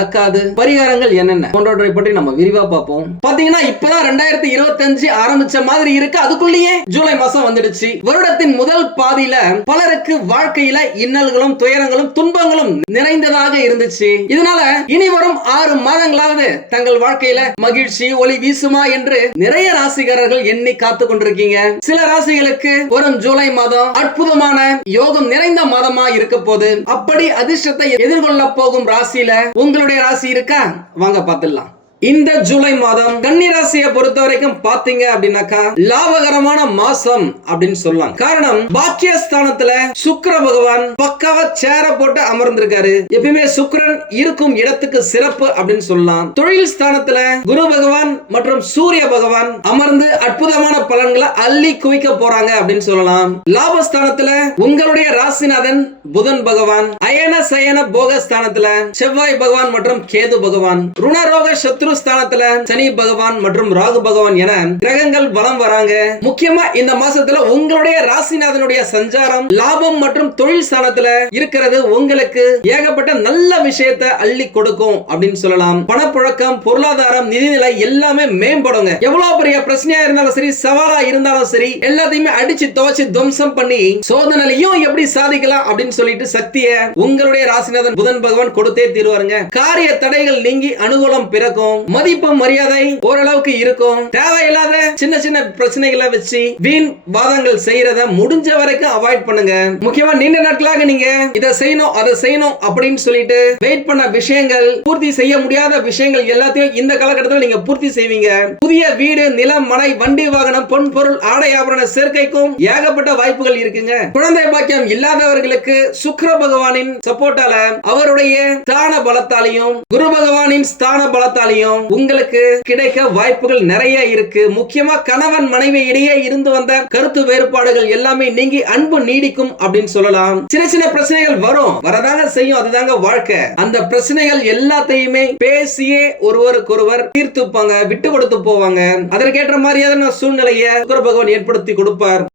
நடக்காது. பரிகாரங்கள் என்னென்ன? போன்றவற்றை பற்றி நம்ம விரிவா பார்ப்போம். பாத்தீங்கன்னா இப்பதான் ரெண்டாயிரத்தி இருபத்தஞ்சு ஆரம்பிச்ச மாதிரி இருக்கு. அதுக்குள்ளேயே ஜூலை மாசம் வந்துடுச்சு. வருடத்தின் முதல் பாதியில பலருக்கு வாழ்க்கையில இன்னல்களும் துயரங்களும் துன்பங்களும் நிறைந்ததாக இருந்துச்சு. இதனால இனி வரும் ஆறு மாதங்களாவது தங்கள் வாழ்க்கையில மகிழ்ச்சி ஒளி வீசுமா என்று நிறைய ராசிகாரர்கள் எண்ணி காத்து கொண்டிருக்கீங்க. சில ராசிகளுக்கு வரும் ஜூலை மாதம் அற்புதமான யோகம் நிறைந்த மாதமா இருக்க போது அப்படி அதிர்ஷ்டத்தை எதிர்கொள்ள போகும் ராசியில உங்களுடைய ராசி இருக்கா? வாங்க பார்த்துடலாம். இந்த ஜூலை மாதம் கன்னிராசியை பொறுத்த வரைக்கும் பாத்தீங்க அப்படின்னாக்கா லாபகரமான மாசம் அப்படின்னு சொல்லலாம். காரணம் பாக்கியஸ்தானத்துல சுக்கிர பகவான் பக்காவா சேர போட்டு அமர்ந்திருக்காரு. எப்பயுமே சுக்கரன் இருக்கும் இடத்துக்கு சிறப்பு அப்படின்னு சொல்லலாம். தொழில் ஸ்தானத்துல குரு பகவான் மற்றும் சூரிய பகவான் அமர்ந்து அற்புதமான பலன்களை அள்ளி குவிக்க போறாங்க அப்படின்னு சொல்லலாம். லாபஸ்தானத்துல உங்களுடைய ராசிநாதன் புதன் பகவான் அயன சயன போக ஸ்தானத்துல செவ்வாய் பகவான் மற்றும் கேது பகவான் ருணரோக சத்ரு ஸ்தானத்துல சனி பகவான் மற்றும் ராகு பகவான் என கிரகங்கள் வலம் வராங்க. முக்கியமா இந்த மாசத்துல உங்களுடைய ராசிநாதனுடைய சஞ்சாரம் லாபம் மற்றும் தொழில் ஸ்தானத்துல இருக்கிறது உங்களுக்கு. ஏகப்பட்ட நல்ல விஷயத்தை அள்ளி கொடுக்கும் அப்படின்னு சொல்லலாம். பணப்புழக்கம் பொருளாதாரம் நிதிநிலை எல்லாமே மேம்படுங்க. எவ்வளவு பெரிய பிரச்சனையா இருந்தாலும் சரி சவாலா இருந்தாலும் சரி எல்லாத்தையுமே அடிச்சு துவச்சு துவம்சம் பண்ணி சோதனையும் எப்படி சாதிக்கலாம் அப்படின்னு சொல்லிட்டு சக்திய உங்களுடைய ராசிநாதன் புதன் பகவான் கொடுத்தே தீர்வாருங்க. காரிய தடைகள் நீங்கி அனுகூலம் பிறக்கும். மதிப்பு மரியாதை ஓரளவுக்கு இருக்கும். தேவையில்லாத சின்ன சின்ன பிரச்சனைகளை வச்சு வீண் வாதங்கள் செய்யறத முடிஞ்ச வரைக்கும் அவாய்ட் பண்ணுங்க. முக்கியமா நீண்ட நாட்களாக நீங்க இதை செய்யணும் அதை செய்யணும் அப்படின்னு சொல்லிட்டு வெயிட் பண்ண விஷயங்கள் பூர்த்தி செய்ய முடியாத விஷயங்கள் எல்லாத்தையும் இந்த காலகட்டத்தில் நீங்க பூர்த்தி செய்வீங்க. புதிய வீடு நிலம் மனை வண்டி வாகனம் பொன் பொருள் ஆடை ஆபரண சேர்க்கைக்கும் ஏகப்பட்ட வாய்ப்புகள் இருக்குங்க. குழந்தை பாக்கியம் இல்லாதவர்களுக்கு சுக்கர பகவானின் சப்போர்ட்டால அவருடைய ஸ்தான பலத்தாலையும் குரு பகவானின் ஸ்தான பலத்தாலையும் உங்களுக்கு கிடைக்க வாய்ப்புகள் நிறைய இருக்கு. முக்கியமா கணவன் மனைவி இடையே இருந்து வந்த கருத்து வேறுபாடுகள் எல்லாமே நீங்கி அன்பு நீடிக்கும் அப்படின்னு சொல்லலாம். சின்ன சின்ன பிரச்சனைகள் வரும். வரதாங்க செய்யும். அதுதாங்க வாழ்க்கை. அந்த பிரச்சனைகள் எல்லாத்தையுமே பேசியே ஒருவருக்கொருவர் தீர்த்துப்பாங்க விட்டு கொடுத்து போவாங்க. அதற்கேற்ற மாதிரியான சூழ்நிலையை சுக்கிர பகவான் ஏற்படுத்தி கொடுப்பார்.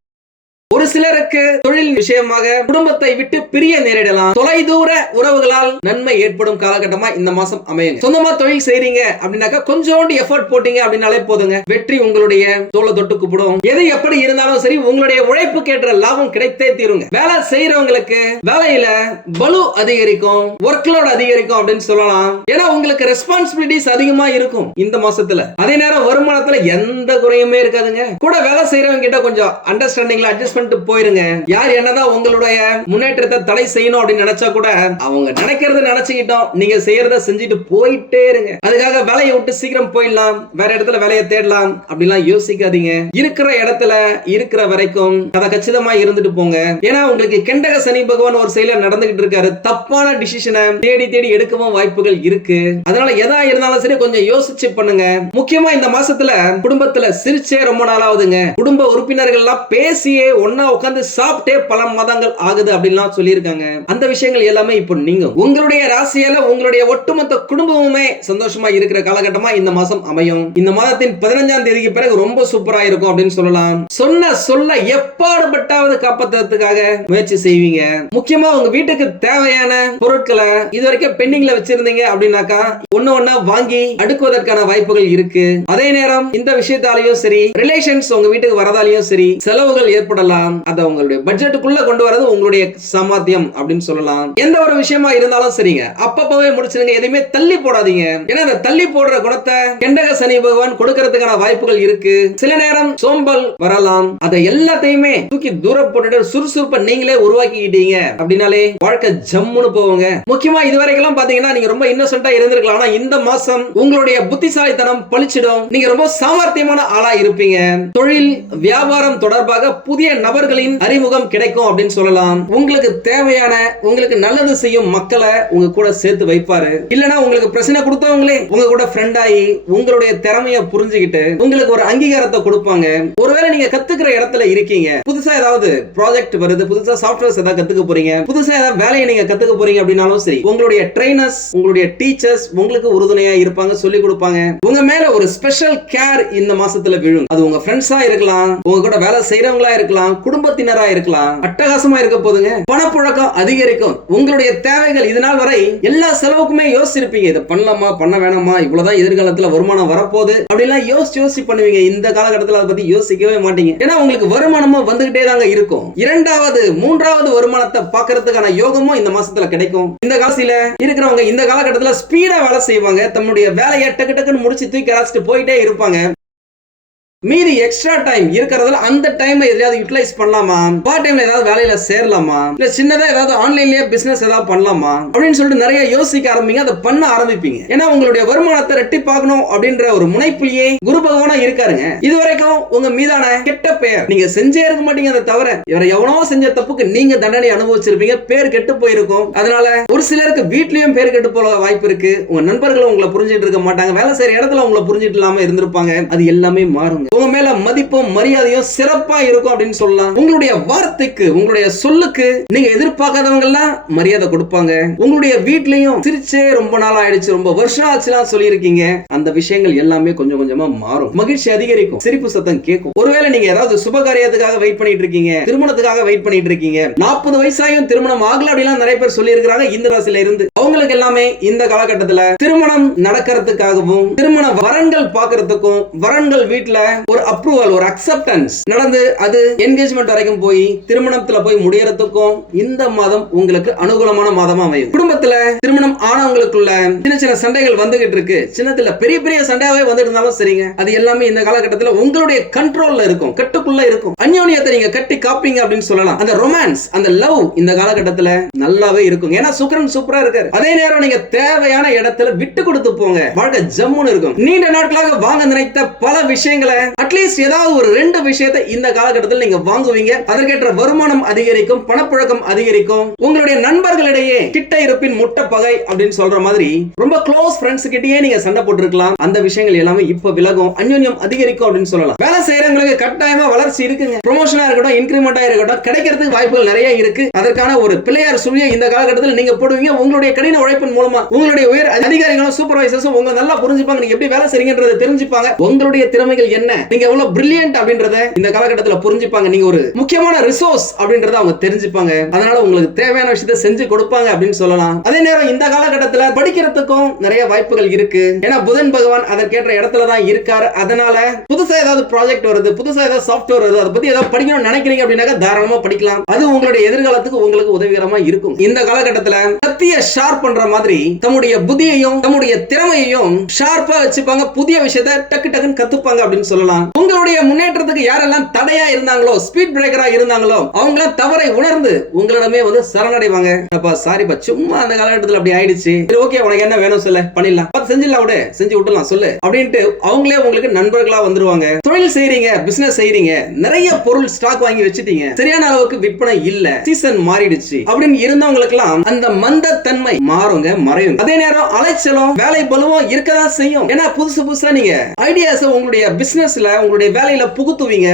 ஒரு சிலருக்கு தொழில் விஷயமாக குடும்பத்தை விட்டு பிரிய நேரிடலாம். தொலைதூர உறவுகளால் நன்மை ஏற்படும் காலகட்டமா இந்த மாசம் அமையுங்க. சொந்தமா தொழில் செய்றீங்க அப்படின்னாக்கா கொஞ்சோண்டு எஃபர்ட் போட்டீங்க அப்படின்னாலே போதுங்க. வெற்றி உங்களுடைய தோலை தொட்டு கூப்பிடும் எது எப்படி இருந்தாலும் சரி உங்களுடைய உழைப்பு ஏற்ற லாபம் கிடைத்தே தீருங்க. வேலை செய்யறவங்களுக்கு வேலையில பலு அதிகரிக்கும் ஒர்க் லோட் அதிகரிக்கும் அப்படின்னு சொல்லலாம். ஏன்னா உங்களுக்கு ரெஸ்பான்சிபிலிட்டிஸ் அதிகமா இருக்கும் இந்த மாசத்துல. அதே நேரம் வருமானத்துல எந்த குறையுமே இருக்காதுங்க. கூட வேலை செய்யறவங்க கிட்ட கொஞ்சம் அண்டர்ஸ்டாண்டிங்ல அட்ஜஸ்ட்மெண்ட் விட்டு போயிருங்க. யார் என்னதான் உங்களுடைய முன்னேற்றத்தை தடை செய்யணும் அப்படின்னு நினைச்சா கூட அவங்க நினைக்கிறத நினைச்சுக்கிட்டோம். நீங்க செய்யறத செஞ்சுட்டு போயிட்டே இருங்க. அதுக்காக வேலையை விட்டு சீக்கிரம் போயிடலாம். வேற இடத்துல வேலையை தேடலாம். அப்படிலாம் யோசிக்காதீங்க. இருக்கிற இடத்துல இருக்கிற வரைக்கும் அதை கச்சிதமா இருந்துட்டு போங்க. ஏன்னா உங்களுக்கு கெண்டக சனி பகவான் ஒரு செயல நடந்துகிட்டு இருக்காரு. தப்பான டிசிஷனை தேடி தேடி எடுக்கவும் வாய்ப்புகள் இருக்கு. அதனால எதா இருந்தாலும் சரி கொஞ்சம் யோசிச்சு பண்ணுங்க. முக்கியமா இந்த மாசத்துல குடும்பத்துல சிரிச்சே ரொம்ப நாளாவதுங்க குடும்ப உறுப்பினர்கள் எல்லாம் பேசியே ஒன்னு உட்கார்ந்து சாப்பிட்டே பல மாதங்கள் ஆகுது அப்படின்லாம் சொல்லியிருக்காங்க. அந்த விஷயங்கள் எல்லாமே இப்போ நீங்க உங்களுடைய ராசியால உங்களுடைய ஒட்டுமொத்த குடும்பமுமே சந்தோஷமா இருக்கிற காலகட்டமா இந்த மாசம் அமையும். இந்த மாதத்தின் பதினஞ்சாம் தேதிக்கு பிறகு ரொம்ப சூப்பரா இருக்கும் அப்படின்னு சொல்லலாம். சொன்ன சொல்ல எப்பாடுபட்டாவது காப்பாத்துறதுக்காக முயற்சி செய்வீங்க. முக்கியமா உங்க வீட்டுக்கு தேவையான பொருட்களை இது வரைக்கும் பெண்டிங்ல வச்சிருந்தீங்க அப்படின்னாக்கா ஒண்ணு ஒண்ணா வாங்கி அடுக்குவதற்கான வாய்ப்புகள் இருக்கு. அதே நேரம் இந்த விஷயத்தாலையும் சரி ரிலேஷன்ஸ் உங்க வீட்டுக்கு வரதாலையும் சரி செலவுகள் ஏற்படலாம். சொல்லலாம் அதை உங்களுடைய பட்ஜெட்டுக்குள்ள கொண்டு வரது உங்களுடைய சாமர்த்தியம் அப்படின்னு சொல்லலாம். எந்த ஒரு விஷயமா இருந்தாலும் சரிங்க. அப்பப்பவே முடிச்சிருங்க. எதையுமே தள்ளி போடாதீங்க. ஏன்னா இந்த தள்ளி போடுற குணத்தை கெண்டக சனி பகவான் கொடுக்கறதுக்கான வாய்ப்புகள் இருக்கு. சில நேரம் சோம்பல் வரலாம். அதை எல்லாத்தையுமே தூக்கி தூர போட்டுட்டு சுறுசுறுப்பை நீங்களே உருவாக்கிக்கிட்டீங்க அப்படின்னாலே வாழ்க்கை ஜம்முன்னு போவோங்க முக்கியமா இது வரைக்கும் பாத்தீங்கன்னா நீங்க ரொம்ப இன்னசென்ட்டா இருந்திருக்கலாம். ஆனா இந்த மாசம் உங்களுடைய புத்திசாலித்தனம் பழிச்சிடும். நீங்க ரொம்ப சாமர்த்தியமான ஆளா இருப்பீங்க. தொழில் வியாபாரம் தொடர்பாக புதிய நபர் நபர்களின் அறிமுகம் கிடைக்கும் அப்படின்னு சொல்லலாம். உங்களுக்கு தேவையான உங்களுக்கு நல்லது செய்யும் மக்களை உங்க கூட சேர்த்து வைப்பாரு. இல்லனா உங்களுக்கு பிரச்சனை கொடுத்தவங்களே உங்க கூட ஃப்ரெண்ட் ஆகி உங்களுடைய திறமைய புரிஞ்சுக்கிட்டு உங்களுக்கு ஒரு அங்கீகாரத்தை கொடுப்பாங்க. ஒருவேளை நீங்க கத்துக்கிற இடத்துல இருக்கீங்க. புதுசா ஏதாவது ப்ராஜெக்ட் வருது புதுசா சாஃப்ட்வேர்ஸ் ஏதாவது கத்துக்க போறீங்க புதுசா ஏதாவது வேலையை நீங்க கத்துக்க போறீங்க அப்படின்னாலும் சரி உங்களுடைய ட்ரைனர்ஸ் உங்களுடைய டீச்சர்ஸ் உங்களுக்கு உறுதுணையா இருப்பாங்க சொல்லி கொடுப்பாங்க. உங்க மேல ஒரு ஸ்பெஷல் கேர் இந்த மாசத்துல விழும். அது உங்க ஃப்ரெண்ட்ஸா இருக்கலாம் உங்க கூட வேலை செய்யறவங்களா இருக்கலாம் குடும்பத்தினரா இருக்கலாம். அட்டகாசமா இருக்க போதுங்க. பணப்புழக்கம் அதிகரிக்கும். உங்களுடைய தேவைகள் இது நாள் வரை எல்லா செலவுக்குமே யோசிச்சிருப்பீங்க. இதை பண்ணலாமா பண்ண வேணாமா? இவ்வளவுதான் எதிர்காலத்துல வருமானம் வரப்போகுது. அப்படிலாம் யோசிச்சு யோசிச்சு பண்ணுவீங்க. இந்த காலகட்டத்தில் அதை பத்தி யோசிக்கவே மாட்டீங்க. ஏன்னா உங்களுக்கு வருமானமும் வந்துகிட்டே தாங்க இருக்கும். இரண்டாவது மூன்றாவது வருமானத்தை பார்க்கறதுக்கான யோகமும் இந்த மாசத்துல கிடைக்கும். இந்த காசில இருக்கிறவங்க இந்த காலகட்டத்தில் ஸ்பீடா வேலை செய்வாங்க. தன்னுடைய வேலையை டக்கு டக்குன்னு முடிச்சு தூக்கி அழைச்சிட்டு போயிட்டே இருப்பாங்க. மீதி எக்ஸ்ட்ரா டைம் இருக்கிறதுல அந்த டைம் எதையாவது யூட்டிலைஸ் பண்ணலாமா? பார்ட் டைம்ல ஏதாவது வேலையில சேரலாமா? இல்ல சின்னதா ஏதாவது ஆன்லைன்லயே பிசினஸ் ஏதாவது பண்ணலாமா? அப்படின்னு சொல்லிட்டு நிறைய யோசிக்க ஆரம்பிங்க அதை பண்ண ஆரம்பிப்பீங்க. ஏன்னா உங்களுடைய வருமானத்தை ரெட்டி பார்க்கணும் அப்படின்ற ஒரு முனைப்புலயே குரு பகவானா இருக்காருங்க. இது வரைக்கும் உங்க மீதான கெட்ட பெயர் நீங்க செஞ்சே இருக்க மாட்டீங்க அதை தவிர இவரை எவனோ செஞ்ச தப்புக்கு நீங்க தண்டனை அனுபவிச்சிருப்பீங்க பேர் கெட்டு போயிருக்கும். அதனால ஒரு சிலருக்கு வீட்லயும் பேர் கெட்டு போல வாய்ப்பு இருக்கு. உங்க நண்பர்களும் உங்களை புரிஞ்சிட்டு இருக்க மாட்டாங்க. வேலை செய்யற இடத்துல உங்களை புரிஞ்சிட்டு இல்லாம இருந்திருப்பாங்க. அது எல்லாமே மாறுங்க. உங்க மேல மதிப்பும் மரியாதையும் சிறப்பா இருக்கும் அப்படின்னு சொல்லலாம். உங்களுடைய வார்த்தைக்கு உங்களுடைய சொல்லுக்கு நீங்க எதிர்பார்க்காதவங்க எல்லாம் மரியாதை கொடுப்பாங்க. உங்களுடைய வீட்லயும் சிரிச்சே ரொம்ப நாள் ஆயிடுச்சு ரொம்ப வருஷம் ஆச்சுலாம் சொல்லியிருக்கீங்க. அந்த விஷயங்கள் எல்லாமே கொஞ்சம் கொஞ்சமா மாறும். மகிழ்ச்சி அதிகரிக்கும் சிரிப்பு சத்தம் கேட்கும். ஒருவேளை நீங்க ஏதாவது சுப காரியத்துக்காக வெயிட் பண்ணிட்டு இருக்கீங்க திருமணத்துக்காக வெயிட் பண்ணிட்டு இருக்கீங்க. நாற்பது வயசாயும் திருமணம் ஆகல அப்படிலாம் நிறைய பேர் சொல்லி இருக்கிறாங்க இந்த ராசில இருந்து. அவங்களுக்கு எல்லாமே இந்த காலகட்டத்துல திருமணம் நடக்கிறதுக்காகவும் திருமண வரன்கள் பாக்குறதுக்கும் வரன்கள் வீட்டுல ஒரு அப்ரூவல் ஒரு அக்செப்டன்ஸ் நடந்து அது என்கேஜ்மெண்ட் வரைக்கும் போய் திருமணத்துல போய் முடியறதுக்கும் இந்த மாதம் உங்களுக்கு அனுகூலமான மாதமா அமையும். குடும்பத்துல திருமணம் ஆனவங்களுக்குள்ள சின்ன சின்ன சண்டைகள் வந்துகிட்டு இருக்கு. சின்னத்துல பெரிய பெரிய சண்டையாவே வந்துட்டு இருந்தாலும் சரிங்க. அது எல்லாமே இந்த காலகட்டத்தில் உங்களுடைய கண்ட்ரோல்ல இருக்கும். கட்டுக்குள்ள இருக்கும். அந்யோன்யத்தை நீங்க கட்டி காப்பீங்க அப்படின்னு சொல்லலாம். அந்த ரொமான்ஸ் அந்த லவ் இந்த காலகட்டத்தில் நல்லாவே இருக்கும் ஏன்னா சுக்கரன் சூப்பரா இருக்காரு. அதே நேரம் நீங்க தேவையான இடத்துல விட்டு கொடுத்து போங்க. வாழ்க்கை ஜம்முன்னு இருக்கும். நீண்ட நாட்களாக வாங்க நினைத்த பல விஷயங்களை அட்லீஸ்ட் ஏதாவது ஒரு ரெண்டு விஷயத்தை இந்த காலகட்டத்தில் நீங்க வாங்குவீங்க. அதற்கேற்ற வருமானம் அதிகரிக்கும் பணப்புழக்கம் அதிகரிக்கும். உங்களுடைய நண்பர்களிடையே கிட்ட இருப்பின் முட்டை பகை அப்படின்னு சொல்ற மாதிரி ரொம்ப க்ளோஸ் ஃப்ரெண்ட்ஸ் கிட்டயே நீங்க சண்டை போட்டுருக்கலாம். அந்த விஷயங்கள் எல்லாமே இப்ப விலகும். அந்யோன்யம் அதிகரிக்கும் அப்படின்னு சொல்லலாம். வேலை செய்யறவங்களுக்கு கட்டாயமா வளர்ச்சி இருக்குங்க. ப்ரொமோஷனா இருக்கட்டும் இன்கிரிமெண்டா இருக்கட்டும் கிடைக்கிறதுக்கு வாய்ப்புகள் நிறைய இருக்கு. அதற்கான ஒரு பிள்ளையார் சுழியை இந்த காலகட்டத்தில் நீங்க போடுவீங்க. உங்களுடைய கடின உழைப்பின் மூலமா உங்களுடைய உயர் அதிகாரிகளும் சூப்பர்வைசர்ஸும் உங்க நல்லா புரிஞ்சுப்பாங்க. நீங்க எப்படி வேலை செய்றீங்கன்றதை தெரிஞ்சுப்பாங்க. உங்களுடைய திறமைகள் என்ன? நீங்க எவ்வளவு பிரில்லியன்ட் அப்படின்றத இந்த காலகட்டத்தில் புரிஞ்சுப்பாங்க. நீங்க ஒரு முக்கியமான ரிசோர்ஸ் அப்படின்றத அவங்க தெரிஞ்சுப்பாங்க. அதனால உங்களுக்கு தேவையான விஷயத்தை செஞ்சு கொடுப்பாங்க அப்படின்னு சொல்லலாம். அதே நேரம் இந்த காலகட்டத்தில் படிக்கிறதுக்கும் நிறைய வாய்ப்புகள் இருக்கு. ஏன்னா புதன் பகவான் அதற்கேற்ற இடத்துல தான் இருக்காரு. அதனால புதுசா ஏதாவது ப்ராஜெக்ட் வருது புதுசா ஏதாவது சாஃப்ட்வேர் வருது அதை பத்தி ஏதாவது படிக்கணும்னு நினைக்கிறீங்க அப்படின்னாக்க தாராளமா படிக்கலாம். அது உங்களுடைய எதிர்காலத்துக்கு உங்களுக்கு உதவிகரமா இருக்கும். இந்த காலகட்டத்தில் கத்திய ஷார்ப் பண்ற மாதிரி தம்முடைய புத்தியையும் தம்முடைய திறமையையும் ஷார்ப்பா வச்சுப்பாங்க. புதிய விஷயத்த டக்கு டக்குன்னு கத்துப்பாங்க அப்படின்னு சொல்லலாம். உங்களுடைய முன்னேற்றத்துக்கு யாரெல்லாம் தடையா இருந்தாங்களோ ஸ்பீட் பிரேக்கரா இருந்தாங்களோ அவங்க தவறை உணர்ந்து உங்களிடமே வந்து சரணடைவாங்க. அப்பா சாரிப்பா சும்மா அந்த காலகட்டத்தில் அப்படி ஆயிடுச்சு. சரி ஓகே உனக்கு என்ன வேணும் சொல்ல? பண்ணிடலாம். பார்த்து செஞ்சிடலாம் விட. செஞ்சு விட்டுலாம் சொல்லு. அப்படின்ட்டு அவங்களே உங்களுக்கு நண்பர்களா வந்துருவாங்க. தொழில் செய்யறீங்க பிசினஸ் செய்யறீங்க நிறைய பொருள் ஸ்டாக் வாங்கி வச்சுட்டீங்க. சரியான அளவுக்கு விற்பனை இல்ல. சீசன் மாறிடுச்சு. அப்படின்னு இருந்தவங்களுக்கு எல்லாம் அந்த மந்த தன்மை மாறுங்க மறையும் அதே நேரம் அலைச்சலும் வேலை பலுவும் இருக்கதான் செய்யும். ஏன்னா புதுசு புதுசா நீங்க ஐடியாஸ் உங்களுடைய பிசினஸ்ல உங்களுடைய வேலையில புகுத்துவீங்க.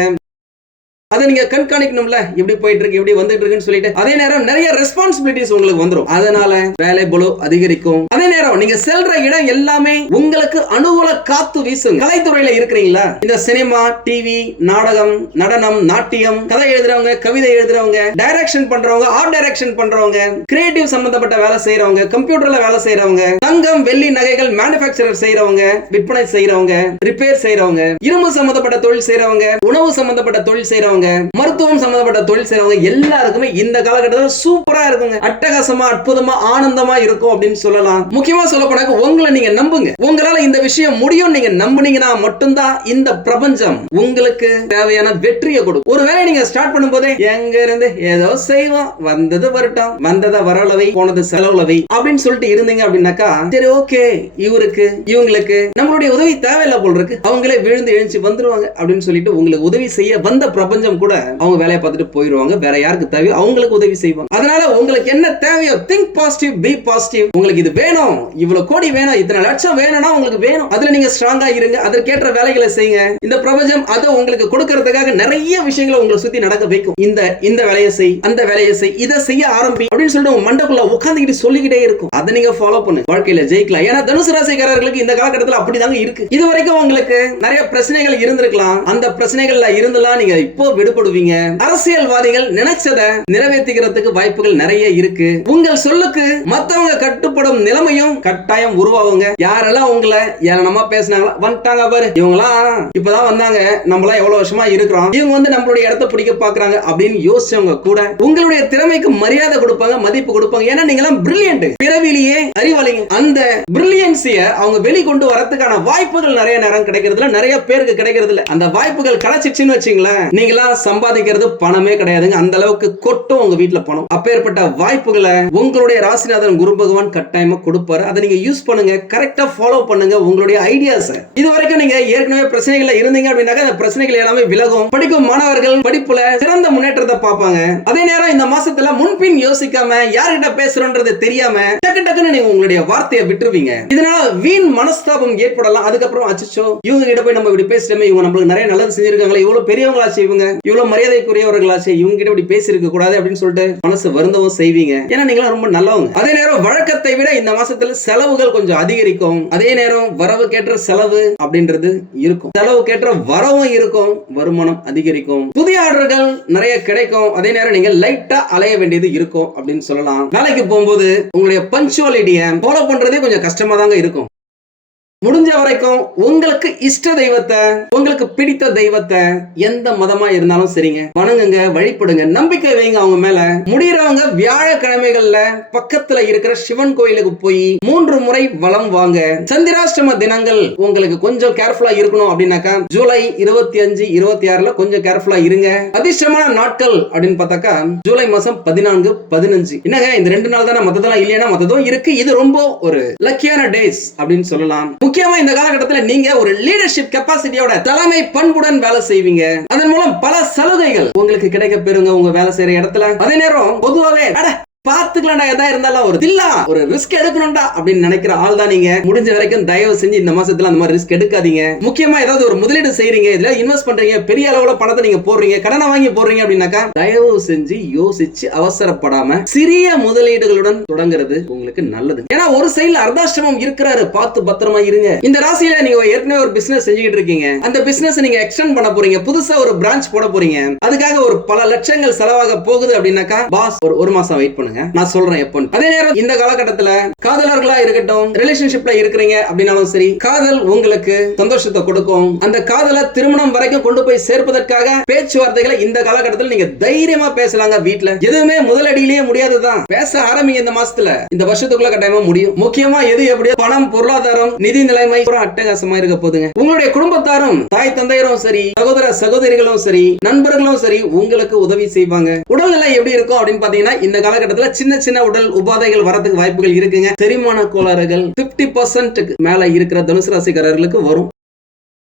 அதை நீங்க கண்காணிக்கணும்ல. எப்படி போயிட்டு இருக்கு எப்படி வந்துட்டு இருக்குன்னு சொல்லிட்டு அதே நேரம் நிறைய ரெஸ்பான்சிபிலிட்டிஸ் உங்களுக்கு வந்துடும் அதனால வேலை பலு அதிகரிக்கும். அதே நேரம் நீங்க செல்ற இடம் எல்லாமே உங்களுக்கு அனுகூல காத்து வீசும். கலைத்துறையில இருக்கிறீங்களா? இந்த சினிமா டிவி நாடகம் நடனம் நாட்டியம் கதை எழுதுறவங்க கவிதை எழுதுறவங்க டைரக்ஷன் பண்றவங்க ஆர்ட் டைரக்ஷன் பண்றவங்க கிரியேட்டிவ் சம்பந்தப்பட்ட வேலை செய்யறவங்க கம்ப்யூட்டர்ல வேலை செய்யறவங்க தங்கம் வெள்ளி நகைகள் மேனுபேக்சரர் செய்யறவங்க விற்பனை செய்யறவங்க ரிப்பேர் செய்யறவங்க இரும்பு சம்பந்தப்பட்ட தொழில் செய்யறவங்க உணவு சம்பந்தப்பட்ட தொழில் செய்யறவங்க மருத்துவம் சம்பந்தப்பட்ட தொழில் செய்யறவங்க எல்லாருக்குமே இந்த காலகட்டத்தில் சூப்பரா இருக்குங்க. அட்டகாசமா அற்புதமா ஆனந்தமா இருக்கும் அப்படின்னு சொல்லலாம். முக்கியமா சொல்ல போனாக்க உங்களை நீங்க நம்புங்க. உங்களால இந்த விஷயம் முடியும் நீங்க நம்புனீங்கன்னா மட்டும்தான் இந்த பிரபஞ்சம் உங்களுக்கு தேவையான வெற்றியை கொடுக்கும். ஒருவேளை நீங்க ஸ்டார்ட் பண்ணும்போதே எங்க இருந்து ஏதோ செய்வோம். வந்தது வரட்டும். வந்ததை வரலவை போனது செலவுளவை. அப்படின்னு சொல்லிட்டு இருந்தீங்க அப்படின்னாக்கா சரி ஓகே. இவருக்கு இவங்களுக்கு நம்மளுடைய உதவி தேவையில்லை போல் இருக்கு. அவங்களே விழுந்து எழுந்து வந்துருவாங்க அப்படின்னு சொல்லிட்டு உங்களுக்கு உதவி செய்ய வந்த பிரபஞ்சம் கொஞ்சம் கூட அவங்க வேலையை பார்த்துட்டு போயிடுவாங்க வேற யாருக்கு தேவையோ அவங்களுக்கு உதவி செய்வாங்க. அதனால உங்களுக்கு என்ன தேவையோ திங்க் பாசிட்டிவ் பி பாசிட்டிவ் உங்களுக்கு இது வேணும். இவ்வளவு கோடி வேணும். இத்தனை லட்சம் வேணும்னா உங்களுக்கு வேணும். அதுல நீங்க ஸ்ட்ராங்கா இருங்க. அதற்கேற்ற வேலைகளை செய்யுங்க. இந்த பிரபஞ்சம் அதை உங்களுக்கு கொடுக்கறதுக்காக நிறைய விஷயங்களை உங்களை சுத்தி நடக்க வைக்கும். இந்த இந்த வேலையை செய் அந்த வேலையை செய் இதை செய்ய ஆரம்பி அப்படின்னு சொல்லிட்டு உங்க மண்டக்குள்ள உட்காந்துக்கிட்டு சொல்லிக்கிட்டே இருக்கும். அதை நீங்க ஃபாலோ பண்ணு. வாழ்க்கையில ஜெயிக்கலாம். ஏன்னா தனுசு ராசிக்காரர்களுக்கு இந்த காலகட்டத்தில் அப்படிதாங்க இருக்கு. இது வரைக்கும் உங்களுக்கு நிறைய பிரச்சனைகள் இருந்திருக்கலாம். அந்த பிரச்சனைகள்ல இருந்தெல்லாம் நீங்க இப்போ விடுபடுவீங்க. அரசியல்வாதிகள் நினைச்சதை நிறைவேற்றிக்கிறதுக்கு வாய்ப்புகள் நிறைய இருக்கு. உங்கள் சொல்லுக்கு மத்தவங்க கட்டுப்படும் நிலைமையும் கட்டாயம் உருவாகுங்க. யாரெல்லாம் உங்களை ஏளனமா பேசினாங்களா வந்துட்டாங்க பாரு. இவங்களாம் இப்பதான் வந்தாங்க. நம்மளாம் எவ்வளவு வருஷமா இருக்கிறோம். இவங்க வந்து நம்மளுடைய இடத்த பிடிக்க பாக்குறாங்க அப்படின்னு யோசிச்சவங்க கூட உங்களுடைய திறமைக்கு மரியாதை கொடுப்பாங்க மதிப்பு கொடுப்பாங்க. ஏன்னா நீங்க எல்லாம் பிரில்லியன்ட் பிறவிலேயே அறிவாளிங்க. அந்த பிரில்லியன்சிய அவங்க வெளிக்கொண்டு வரதுக்கான வாய்ப்புகள் நிறைய நேரம் கிடைக்கிறதுல நிறைய பேருக்கு கிடைக்கிறது இல்ல அந்த வாய்ப்புகள் கிடைச்சிச்சுன்னு வச்சுங்களேன். நீங்களாம் சம்பாதிக்கிறது பணமே கிடையாதுங்க. அந்த அளவுக்கு கொட்டும் உங்க வீட்டுல பணம். அப்பேற்பட்ட வாய்ப்புகளை உங்களுடைய ராசிநாதன் குரு பகவான் கட்டாயமா கொடுப்பாரு. அதை நீங்க யூஸ் பண்ணுங்க. கரெக்டா ஃபாலோ பண்ணுங்க உங்களுடைய ஐடியாஸ் இது வரைக்கும் நீங்க ஏற்கனவே பிரச்சனைகள்ல இருந்தீங்க அப்படின்னாக்க அந்த பிரச்சனைகள் எல்லாமே விலகும். படிக்கும் மாணவர்கள் படிப்புல சிறந்த முன்னேற்றத்தை பார்ப்பாங்க. அதே நேரம் இந்த மாசத்துல முன்பின் யோசிக்காம யார்கிட்ட பேசுறோன்றது தெரியாம டக்கு டக்குன்னு நீங்க உங்களுடைய வார்த்தையை விட்டுருவீங்க. இதனால வீண் மனஸ்தாபம் ஏற்படலாம். அதுக்கப்புறம் அச்சோ இவங்க கிட்ட போய் நம்ம இப்படி பேசுறோமே இவங்க நம்மளுக்கு நிறைய நல்லது செஞ்சிருக்காங்களே இவ்வளவு பெரியவங்களாச்சு இவங்க. இவ்வளவு மரியாதைக்குரியவர்களாச்சு இவங்க கிட்ட இப்படி பேசியிருக்க கூடாது அப்படின்னு சொல்லிட்டு மனசு வருந்தவும் செய்வீங்க. ஏன்னா நீங்களாம் ரொம்ப நல்லவங்க. அதே நேரம் வழக்கத்தை விட இந்த மாசத்துல செலவுகள் கொஞ்சம் அதிகரிக்கும். அதே நேரம் வரவு கேட்ட செலவு அப்படின்றது இருக்கும். செலவு கேட்ட வரவும் இருக்கும் வருமானம் அதிகரிக்கும். புதிய ஆர்டர்கள் நிறைய கிடைக்கும். அதே நேரம் நீங்க லைட்டா அலைய வேண்டியது இருக்கும் அப்படின்னு சொல்லலாம். வேலைக்கு போகும்போது உங்களுடைய பஞ்சுவாலிட்டியை ஃபாலோ பண்றதே கொஞ்சம் கஷ்டமா தாங்க இருக்கும். முடிஞ்ச வரைக்கும் உங்களுக்கு இஷ்ட தெய்வத்தை உங்களுக்கு பிடித்த தெய்வத்தை எந்த மதமா இருந்தாலும் சரிங்க. வணங்குங்க வழிபடுங்க நம்பிக்கை வைங்க அவங்க மேல. முடியறவங்க வியாழக்கிழமைகள்ல பக்கத்துல இருக்கிற சிவன் கோயிலுக்கு போய் மூன்று முறை வலம் வாங்க. சந்திராஷ்டம தினங்கள் உங்களுக்கு கொஞ்சம் கேர்ஃபுல்லா இருக்கணும் அப்படின்னாக்கா ஜூலை இருபத்தி அஞ்சு இருபத்தி ஆறுல கொஞ்சம் கேர்ஃபுல்லா இருங்க. அதிர்ஷ்டமான நாட்கள் அப்படின்னு பார்த்தாக்கா ஜூலை மாசம் பதினான்கு பதினஞ்சு. என்னங்க இந்த ரெண்டு நாள் தானே மத்ததெல்லாம் இல்லையா மத்ததும் இருக்கு. இது ரொம்ப ஒரு லக்கியான டேஸ் அப்படின்னு சொல்லலாம். முக்கியமா இந்த காலகட்டத்தில் நீங்க ஒரு லீடர்ஷிப் கெப்பாசிட்டியோட தலைமை பண்புடன் வேலை செய்வீங்க. அதன் மூலம் பல சலுகைகள் உங்களுக்கு கிடைக்க பெறுங்க உங்க வேலை செய்யற இடத்துல. அதே நேரம் பொதுவாவே பாத்துக்கலாம்டா எதா இருந்தாலும் ஒரு தில்லா ஒரு ரிஸ்க் எடுக்கணும்டா அப்படின்னு நினைக்கிற ஆள் தான் நீங்க. முடிஞ்ச வரைக்கும் தயவு செஞ்சு இந்த மாசத்துல அந்த மாதிரி ரிஸ்க் எடுக்காதீங்க. முக்கியமா ஏதாவது ஒரு முதலீடு செய்றீங்க இதுல இன்வெஸ்ட் பண்றீங்க பெரிய அளவுல பணத்தை நீங்க போடுறீங்க கடனை வாங்கி போடுறீங்க அப்படின்னாக்கா தயவு செஞ்சு யோசிச்சு அவசரப்படாம சிறிய முதலீடுகளுடன் தொடங்குறது உங்களுக்கு நல்லது. ஏன்னா ஒரு சைடுல அர்தாஷ்டமம் இருக்கிறாரு பார்த்து பத்திரமா இருங்க. இந்த ராசியில நீங்க ஏற்கனவே ஒரு பிசினஸ் செஞ்சுக்கிட்டு இருக்கீங்க. அந்த பிசினஸ் நீங்க எக்ஸ்டெண்ட் பண்ண போறீங்க. புதுசா ஒரு பிரான்ச் போட போறீங்க. அதுக்காக ஒரு பல லட்சங்கள் செலவாக போகுது அப்படின்னாக்கா பாஸ் ஒரு ஒரு மாசம் வெயிட் பண்ணுங்க. நான் சொல்றேன் எப்போ அதே நேரம் இந்த காலகட்டத்துல காதலர்களா இருக்கட்டும் ரிலேஷன்ஷிப்ல இருக்கிறீங்க அப்படின்னாலும் சரி காதல் உங்களுக்கு சந்தோஷத்தை கொடுக்கும். அந்த காதலை திருமணம் வரைக்கும் கொண்டு போய் சேர்ப்பதற்காக பேச்சுவார்த்தைகளை இந்த காலகட்டத்தில் நீங்க தைரியமா பேசலாங்க வீட்டுல எதுவுமே முதலடியிலேயே முடியாதுதான். பேச ஆரம்பிங்க இந்த மாசத்துல. இந்த வருஷத்துக்குள்ள கட்டாயமா முடியும். முக்கியமா எது எப்படியோ பணம் பொருளாதாரம் நிதி நிலைமை அட்டகாசமா இருக்க போதுங்க உங்களுடைய குடும்பத்தாரும் தாய் தந்தையரும் சரி சகோதர சகோதரிகளும் சரி நண்பர்களும் சரி உங்களுக்கு உதவி செய்வாங்க. உடல்நிலை எப்படி இருக்கும் அப்படின்னு பாத்தீங்கன்னா இந்த காலகட்டத்தில் காலகட்டத்துல சின்ன சின்ன உடல் உபாதைகள் வரதுக்கு வாய்ப்புகள் இருக்குங்க. செரிமான கோளாறுகள் 50% பர்சன்ட்டுக்கு மேல இருக்கிற தனுசு ராசிக்காரர்களுக்கு வரும்.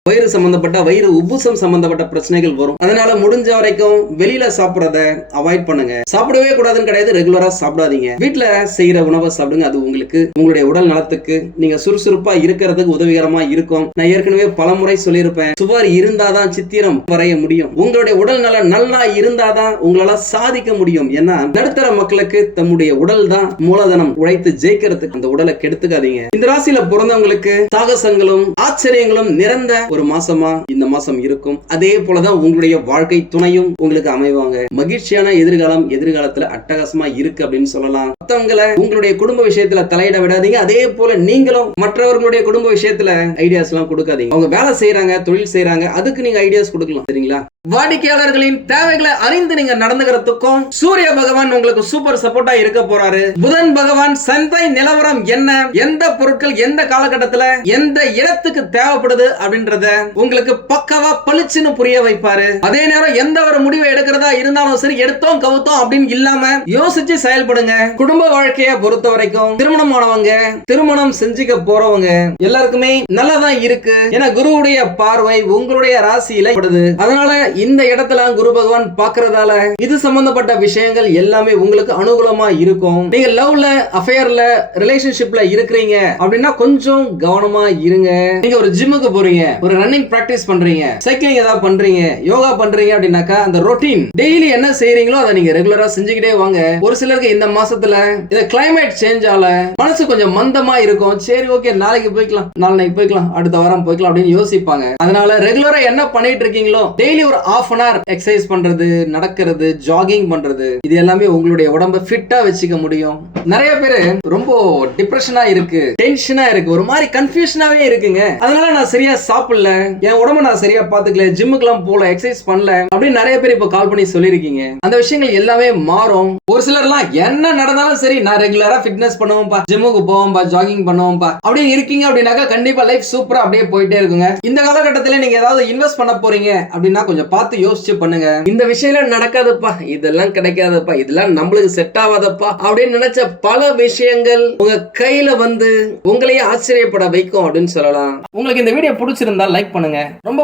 வயிறு சம்பந்தப்பட்ட வயிறு உப்புசம் சம்பந்தப்பட்ட பிரச்சனைகள் வரும். அதனால முடிஞ்ச வரைக்கும் வெளியில சாப்பிடறத அவாய்ட் பண்ணுங்க. சாப்பிடவே கூடாதுன்னு கிடையாது ரெகுலரா சாப்பிடாதீங்க. வீட்டுல செய்யற உணவை சாப்பிடுங்க. அது உங்களுக்கு உங்களுடைய உடல் நலத்துக்கு நீங்க சுறுசுறுப்பா இருக்கிறதுக்கு உதவிகரமா இருக்கும். நான் ஏற்கனவே பலமுறை சொல்லியிருப்பேன் சுவர் இருந்தாதான் சித்திரம் வரைய முடியும். உங்களுடைய உடல் நலம் நல்லா இருந்தாதான் உங்களால சாதிக்க முடியும். ஏன்னா நடுத்தர மக்களுக்கு தம்முடைய உடல் தான் மூலதனம். உழைத்து ஜெயிக்கிறதுக்கு அந்த உடலை கெடுத்துக்காதீங்க. இந்த ராசியில பிறந்தவங்களுக்கு சாகசங்களும் ஆச்சரியங்களும் நிறந்த ஒரு மாசமா இந்த மாசம் இருக்கும். அதே போலதான் உங்களுடைய வாழ்க்கை துணையும் உங்களுக்கு அமைவாங்க. மகிழ்ச்சியான எதிர்காலம் எதிர்காலத்துல அட்டகாசமா இருக்கு அப்படின்னு சொல்லலாம். மத்தவங்களை உங்களுடைய குடும்ப விஷயத்துல தலையிட விடாதீங்க. அதே போல நீங்களும் மற்றவர்களுடைய குடும்ப விஷயத்துல ஐடியாஸ் எல்லாம் கொடுக்காதீங்க. அவங்க வேலை செய்யறாங்க தொழில் செய்யறாங்க அதுக்கு நீங்க ஐடியாஸ் கொடுக்கலாம். சரிங்களா? வாடிக்கையாளர்களின் தேவைகளை அறிந்து நீங்க நடந்துகிறதுக்கும் சூரிய பகவான் உங்களுக்கு சூப்பர் சப்போர்ட்டா இருக்க போறாரு. புதன் பகவான் சந்தை நிலவரம் என்ன? எந்த பொருட்கள் எந்த காலகட்டத்துல எந்த இடத்துக்கு தேவைப்படுது அப்படின்றத உங்களுக்கு பக்க பக்கவா பளிச்சுன்னு புரிய வைப்பாரு. அதே நேரம் எந்த ஒரு முடிவை எடுக்கிறதா இருந்தாலும் சரி எடுத்தோம் கவுத்தோம் அப்படின்னு இல்லாம யோசிச்சு செயல்படுங்க. குடும்ப வாழ்க்கைய பொறுத்த வரைக்கும் திருமணம் ஆனவங்க திருமணம் செஞ்சுக்க போறவங்க எல்லாருக்குமே நல்லதான் இருக்கு. ஏன்னா குருவுடைய பார்வை உங்களுடைய ராசியில படுது. அதனால இந்த இடத்துல குரு பகவான் பாக்குறதால இது சம்பந்தப்பட்ட விஷயங்கள் எல்லாமே உங்களுக்கு அனுகூலமா இருக்கும். நீங்க லவ்ல அஃபேர்ல ரிலேஷன்ஷிப்ல இருக்கிறீங்க அப்படின்னா கொஞ்சம் கவனமா இருங்க. நீங்க ஒரு ஜிம்முக்கு போறீங்க ஒரு ரன்னிங் பிராக்டிஸ் பண்றீங்க. சைக்கிளிங் ஏதாவது பண்றீங்க? யோகா பண்றீங்க அப்படின்னாக்கா அந்த ரொட்டீன் டெய்லி என்ன செய்யறீங்களோ அதை நீங்க ரெகுலரா செஞ்சுக்கிட்டே வாங்க. ஒரு சிலருக்கு இந்த மாசத்துல இந்த கிளைமேட் சேஞ்ச் ஆல மனசு கொஞ்சம் மந்தமா இருக்கும். சரி ஓகே நாளைக்கு போய்க்கலாம். நாளைக்கு போய்க்கலாம். அடுத்த வாரம் போய்க்கலாம் அப்படின்னு யோசிப்பாங்க. அதனால ரெகுலரா என்ன பண்ணிட்டு இருக்கீங்களோ டெய்லி ஒரு ஆஃப் அன் ஹவர் எக்ஸசைஸ் பண்றது நடக்கிறது ஜாகிங் பண்றது இது எல்லாமே உங்களுடைய உடம்ப ஃபிட்டா வச்சுக்க முடியும். நிறைய பேரு ரொம்ப டிப்ரெஷனா இருக்கு டென்ஷனா இருக்கு. ஒரு மாதிரி கன்ஃபியூஷனாவே இருக்குங்க. அதனால நான் சரியா சாப்பிடல. என் உடம்ப நான் சரியா பாத்துக்கல ஜிம்முக்குலாம் போல எக்ஸசைஸ் பண்ணல அப்படின்னு நிறைய பேர் இப்போ கால் பண்ணி சொல்லியிருக்கீங்க. அந்த விஷயங்கள் எல்லாமே மாறும். ஒரு சிலர்லாம் என்ன நடந்தாலும் சரி நான் ரெகுலரா ஃபிட்னஸ் பண்ணுவோம்பா ஜிம்முக்கு போவோம்பா ஜாகிங் பண்ணுவோம்பா அப்படின்னு இருக்கீங்க அப்படின்னாக்கா கண்டிப்பா லைஃப் சூப்பரா அப்படியே போயிட்டே இருக்குங்க. இந்த காலகட்டத்துல நீங்க ஏதாவது இன்வெஸ்ட் பண்ண போறீங்க அப்படின்னா கொஞ்சம் பார்த்து யோசிச்சு பண்ணுங்க. இந்த விஷயம் நடக்காதுப்பா இதெல்லாம் கிடைக்காதப்பா இதெல்லாம் நம்மளுக்கு செட் ஆகாதப்பா அப்படின்னு நினைச்ச பல விஷயங்கள் உங்க கையில வந்து உங்களையே ஆச்சரியப்பட வைக்கும் அப்படின்னு சொல்லலாம். உங்களுக்கு இந்த வீடியோ பிடிச்சிருந்தா லைக் பண்ணுங்க. ரொம்ப